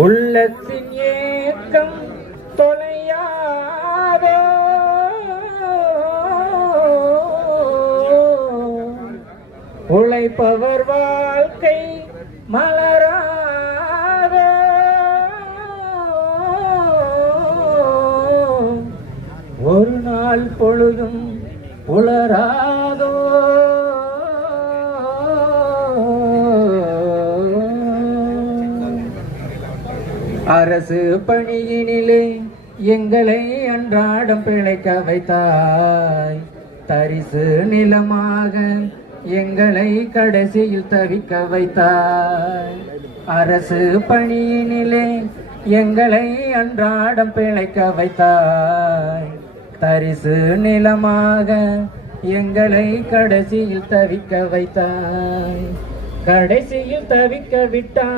உள்ளத்தின் ஏக்கம் தொலையாதோ, உழைப்பவர் வாழ்க்கை மலராதோ, ஒரு நாள் பொழுதும் புலராதோ. அரசு பணியினிலே எங்களை அன்றாடம் பிழைக்க வைத்தாய், தரிசு நிலமாக எங்களை கடைசியில் தவிக்க வைத்தாய். அரசு பணியினிலே எங்களை அன்றாடம் பிழைக்க வைத்தாய், தரிசு நிலமாக எங்களை கடைசியில் தவிக்க வைத்தாய். கடைசியில் தவிக்க விட்டாய்.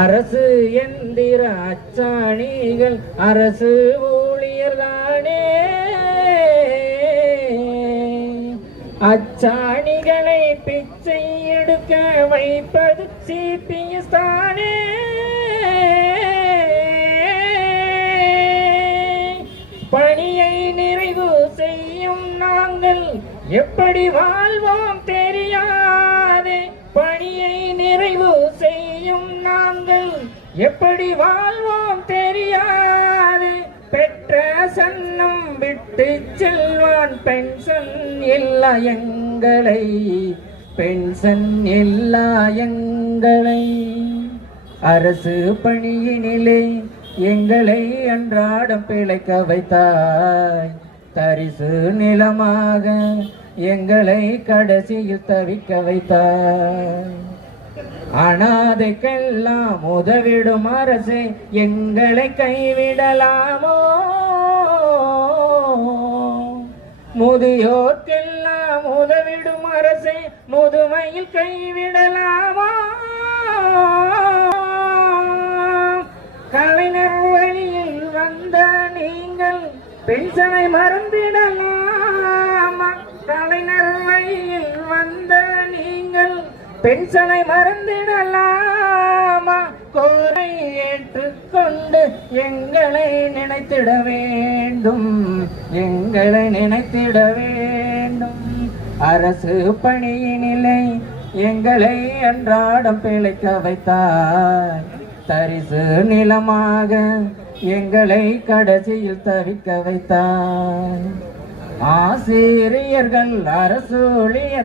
அரசு எந்திர அச்சாணிகள் அரசு ஊழியர்தானே, அச்சாணிகளை பிச்சை எடுக்க வைப்பது சிபிஎஸ் தானே. பணியை நிறைவு செய்யும் நாங்கள் எப்படி வாழ்வோம் தெரியாதே, பணியை நிறைவு செய்யும் நாங்கள் எப்படி வாழ்வோம் தெரியாது. பெற்ற சன்னம் விட்டு செல்வான் பென்ஷன் இல்லா எங்களை, பென்ஷன் இல்லா எங்களை. அரசு பணியினிலே எங்களை அன்றாடம் பிழைக்க வைத்தாய், தரிசு நிலமாக எங்களை கடைசியில் தவிக்க வைத்தாய். அனாதைக்கெல்லாம் உதவிடும் அரசே எங்களை கைவிடலாமோ, முதியோர்க்கெல்லாம் உதவிடும் அரசே முதுமையில் கைவிடலாமோ. கலைஞர் வழியில் வந்த நீங்கள் பென்ஷனை மறந்திடலாமா, கலைஞர் வழியில் வந்த நீங்கள் பென்ஷனை மறந்திடலாமா. கோரை ஏற்றுக்கொண்டு எங்களை நினைத்திட வேண்டும், எங்களை நினைத்திட வேண்டும். அரசு பணியினிலே எங்களை அன்றாடம் பிழைக்க வைத்தாய், தரிசு நிலமாக எங்களை கடைசியில் தவிக்க வைத்தாய். ஆசிரியர்கள் அரசு ஊழியர்